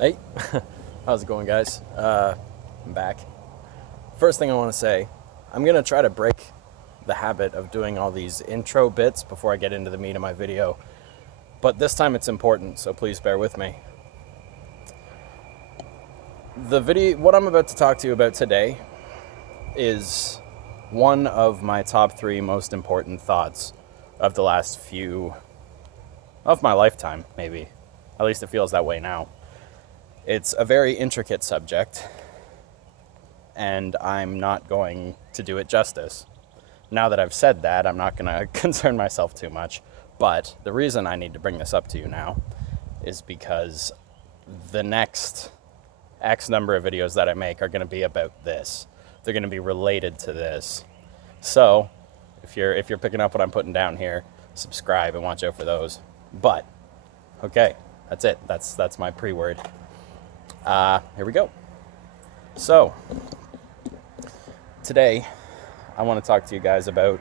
Hey, how's it going, guys? I'm back. First thing I want to say, I'm going to try to break the habit of doing all these intro bits before I get into the meat of my video, but this time it's important, so please bear with me. What I'm about to talk to you about today is one of my top 3 most important thoughts of the last few, of my lifetime, maybe. At least it feels that way now. It's a very intricate subject, and I'm not going to do it justice. Now that I've said that, I'm not going to concern myself too much, but the reason I need to bring this up to you now is because the next X number of videos that I make are going to be about this. They're going to be related to this. So, if you're picking up what I'm putting down here, subscribe and watch out for those. But, okay, that's it. That's my pre-word. Here we go. So, today, I want to talk to you guys about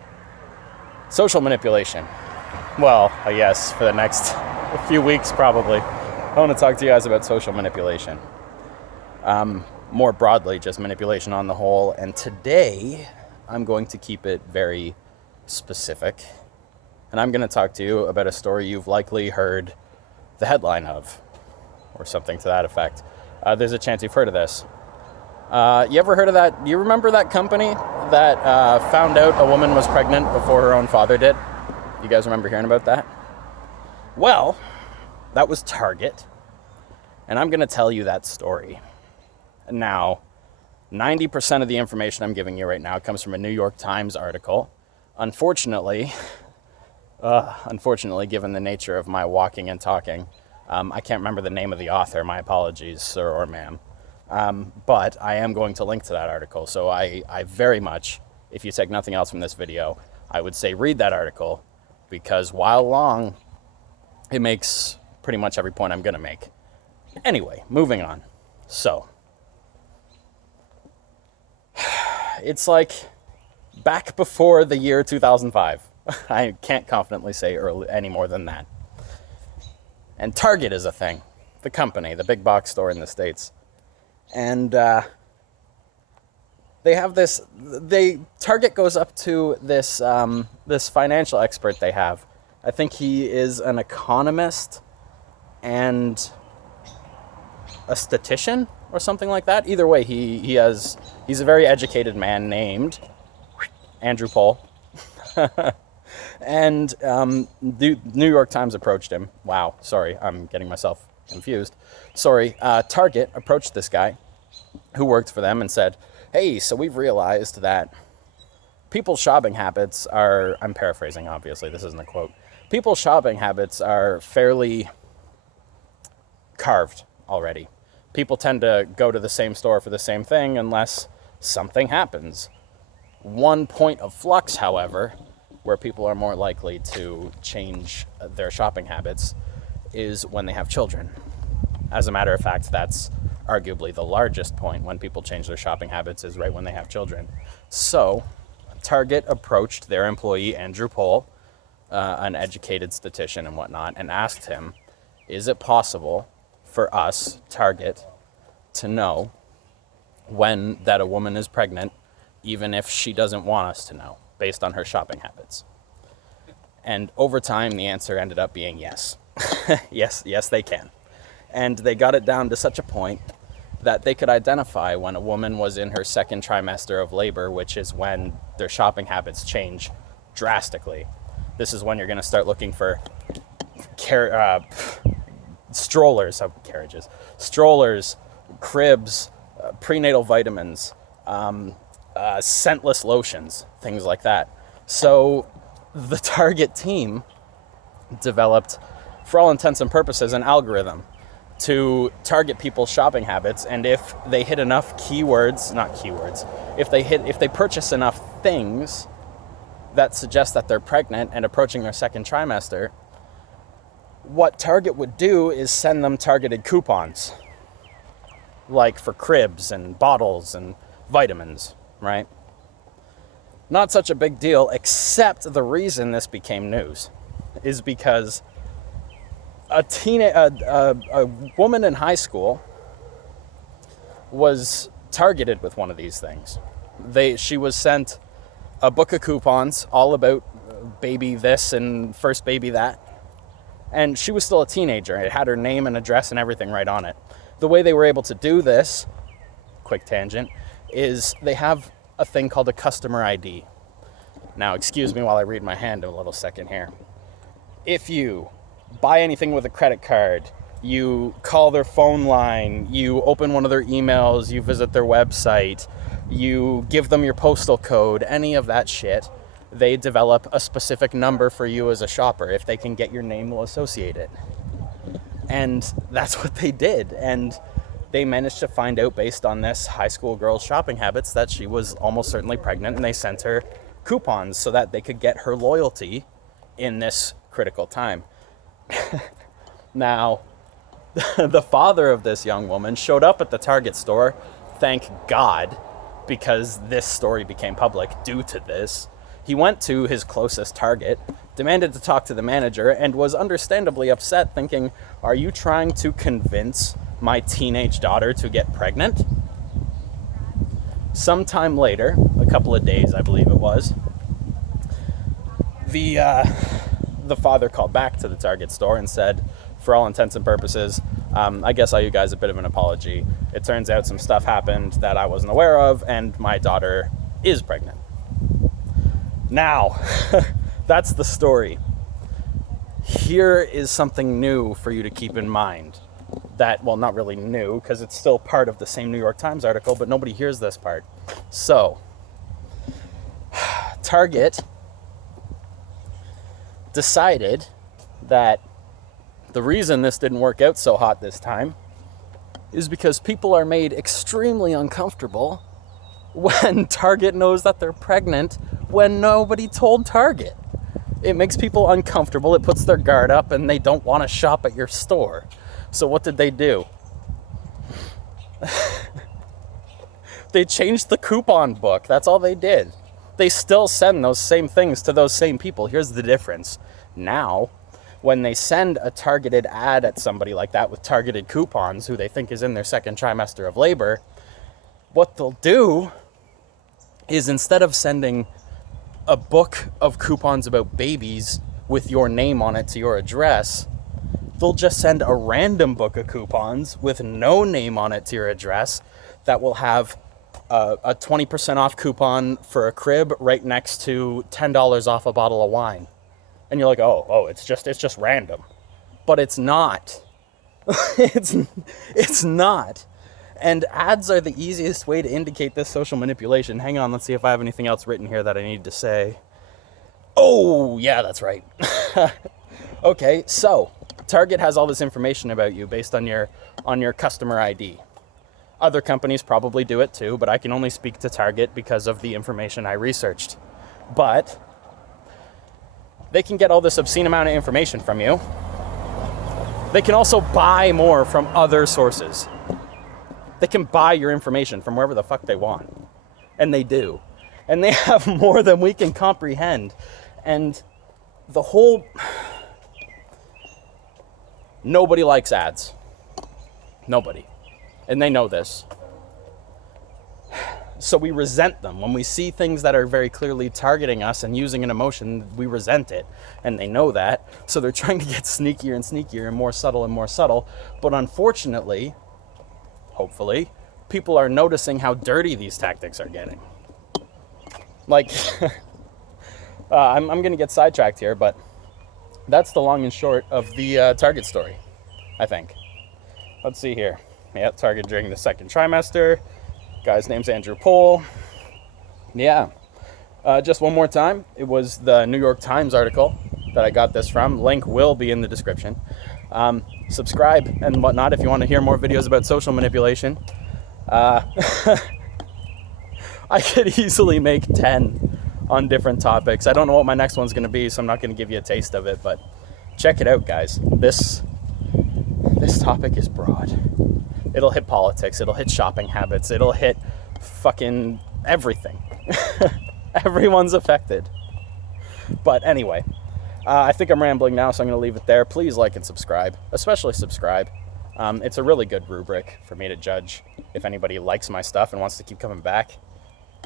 social manipulation. Well, I guess for the next few weeks, probably. I want to talk to you guys about social manipulation. More broadly, just manipulation on the whole. And today, I'm going to keep it very specific. And I'm going to talk to you about a story you've likely heard the headline of, or something to that effect. There's a chance you've heard of this. You ever heard of that? Do you remember that company that found out a woman was pregnant before her own father did? You guys remember hearing about that? Well, that was Target. And I'm going to tell you that story. Now, 90% of the information I'm giving you right now comes from a New York Times article. Unfortunately, given the nature of my walking and talking, I can't remember the name of the author. My apologies, sir or ma'am. But I am going to link to that article. So I very much, if you take nothing else from this video, I would say read that article, because while long, it makes pretty much every point I'm going to make. Anyway, moving on. So, it's like back before the year 2005. I can't confidently say any more than that. And Target is a thing. The company, the big box store in the States. And they have this, Target goes up to this financial expert they have. I think he is an economist and a statistician or something like that. Either way, he's a very educated man named Andrew Poll. And the New York Times approached him. Wow, sorry, I'm getting myself confused. Sorry, Target approached this guy who worked for them and said, hey, so we've realized that people's shopping habits are, I'm paraphrasing, obviously, this isn't a quote. People's shopping habits are fairly carved already. People tend to go to the same store for the same thing unless something happens. One point of flux, however, where people are more likely to change their shopping habits is when they have children. As a matter of fact, that's arguably the largest point when people change their shopping habits is right when they have children. So, Target approached their employee, Andrew Poll, an educated statistician and whatnot, and asked him, is it possible for us, Target, to know when that a woman is pregnant, even if she doesn't want us to know, based on her shopping habits? And over time, the answer ended up being yes. Yes, they can. And they got it down to such a point that they could identify when a woman was in her second trimester of labor, which is when their shopping habits change drastically. This is when you're going to start looking for strollers, cribs, prenatal vitamins, scentless lotions, things like that. So the Target team developed, for all intents and purposes, an algorithm to target people's shopping habits, and if they hit enough if they purchase enough things that suggest that they're pregnant and approaching their second trimester, what Target would do is send them targeted coupons, like for cribs and bottles and vitamins, right? Not such a big deal, except the reason this became news is because a woman in high school was targeted with one of these things. She was sent a book of coupons all about baby this and first baby that. And she was still a teenager. It had her name and address and everything right on it. The way they were able to do this, quick tangent, is they have a thing called a customer ID. Now, excuse me while I read my hand a little second here. If you buy anything with a credit card, you call their phone line, you open one of their emails, you visit their website, you give them your postal code, any of that shit, they develop a specific number for you as a shopper. If they can get your name, they'll associate it. And that's what they did. And they managed to find out, based on this high school girl's shopping habits, that she was almost certainly pregnant, and they sent her coupons so that they could get her loyalty in this critical time. Now, the father of this young woman showed up at the Target store, thank God, because this story became public due to this. He went to his closest Target, demanded to talk to the manager, and was understandably upset, thinking, are you trying to convince my teenage daughter to get pregnant? Sometime later, a couple of days I believe it was, the father called back to the Target store and said, for all intents and purposes, I guess I owe you guys a bit of an apology. It turns out some stuff happened that I wasn't aware of, and my daughter is pregnant. Now, that's the story. Here is something new for you to keep in mind. That, well, not really new, because it's still part of the same New York Times article, but nobody hears this part. So, Target decided that the reason this didn't work out so hot this time is because people are made extremely uncomfortable when Target knows that they're pregnant when nobody told Target. It makes people uncomfortable, it puts their guard up, and they don't want to shop at your store. So what did they do? They changed the coupon book. That's all they did. They still send those same things to those same people. Here's the difference. Now, when they send a targeted ad at somebody like that with targeted coupons who they think is in their second trimester of labor, what they'll do is, instead of sending a book of coupons about babies with your name on it to your address, they'll just send a random book of coupons with no name on it to your address that will have a 20% off coupon for a crib right next to $10 off a bottle of wine. And you're like, oh, it's just random. But it's not. It's not. And ads are the easiest way to indicate this social manipulation. Hang on, let's see if I have anything else written here that I need to say. Oh, yeah, that's right. Okay, so Target has all this information about you based on your customer ID. Other companies probably do it too, but I can only speak to Target because of the information I researched. But they can get all this obscene amount of information from you. They can also buy more from other sources. They can buy your information from wherever the fuck they want. And they do. And they have more than we can comprehend. And the whole... Nobody likes ads. Nobody. And they know this. So we resent them. When we see things that are very clearly targeting us and using an emotion, we resent it. And they know that. So they're trying to get sneakier and sneakier and more subtle. But unfortunately, hopefully, people are noticing how dirty these tactics are getting. Like, I'm going to get sidetracked here, but that's the long and short of the Target story, I think. Let's see here. Yeah, Target during the second trimester. Guy's name's Andrew Pohl. Yeah. Just one more time. It was the New York Times article that I got this from. Link will be in the description. Subscribe and whatnot if you want to hear more videos about social manipulation. I could easily make 10 on different topics. I don't know what my next one's going to be, so I'm not going to give you a taste of it, but check it out, guys. This topic is broad. It'll hit politics, it'll hit shopping habits, it'll hit fucking everything. Everyone's affected. But anyway, I think I'm rambling now, so I'm going to leave it there. Please like and subscribe, especially subscribe. It's a really good rubric for me to judge if anybody likes my stuff and wants to keep coming back.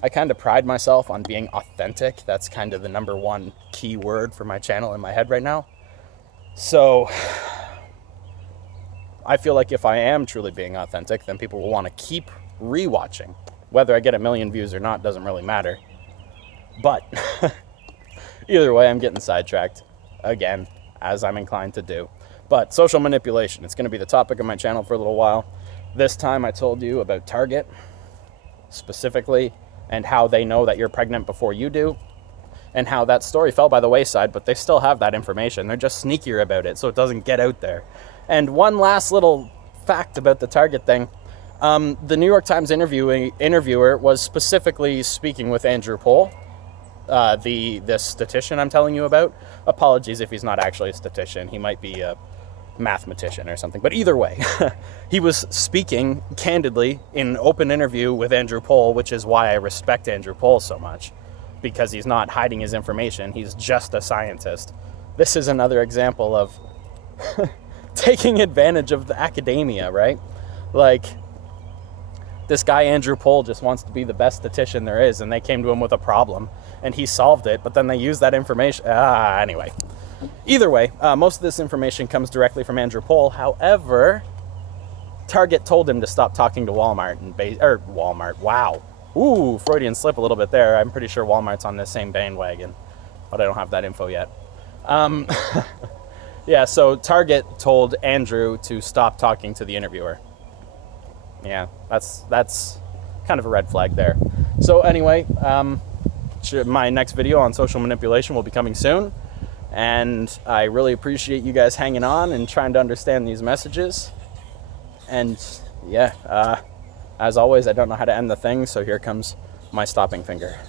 I kind of pride myself on being authentic. That's kind of the number one key word for my channel in my head right now. So I feel like if I am truly being authentic, then people will want to keep rewatching. Whether I get 1 million views or not doesn't really matter. But either way, I'm getting sidetracked again, as I'm inclined to do. But social manipulation, it's going to be the topic of my channel for a little while. This time I told you about Target specifically, and how they know that you're pregnant before you do, and how that story fell by the wayside, but they still have that information. They're just sneakier about it so it doesn't get out there. And one last little fact about the Target thing. The New York Times interviewer was specifically speaking with Andrew Pohl, the statistician I'm telling you about. Apologies if he's not actually a statistician. He might be a mathematician or something. But either way, he was speaking candidly in an open interview with Andrew Pohl, which is why I respect Andrew Pohl so much, because he's not hiding his information. He's just a scientist. This is another example of taking advantage of the academia, right? Like, this guy Andrew Pohl just wants to be the best statistician there is, and they came to him with a problem, and he solved it, but then they used that information. Anyway. Either way, most of this information comes directly from Andrew Pohl. However, Target told him to stop talking to Walmart Walmart. Wow. Ooh, Freudian slip a little bit there. I'm pretty sure Walmart's on the same bandwagon, but I don't have that info yet. Yeah, so Target told Andrew to stop talking to the interviewer. Yeah, that's kind of a red flag there. So anyway, my next video on social manipulation will be coming soon. And I really appreciate you guys hanging on and trying to understand these messages. And yeah, as always, I don't know how to end the thing, so here comes my stopping finger.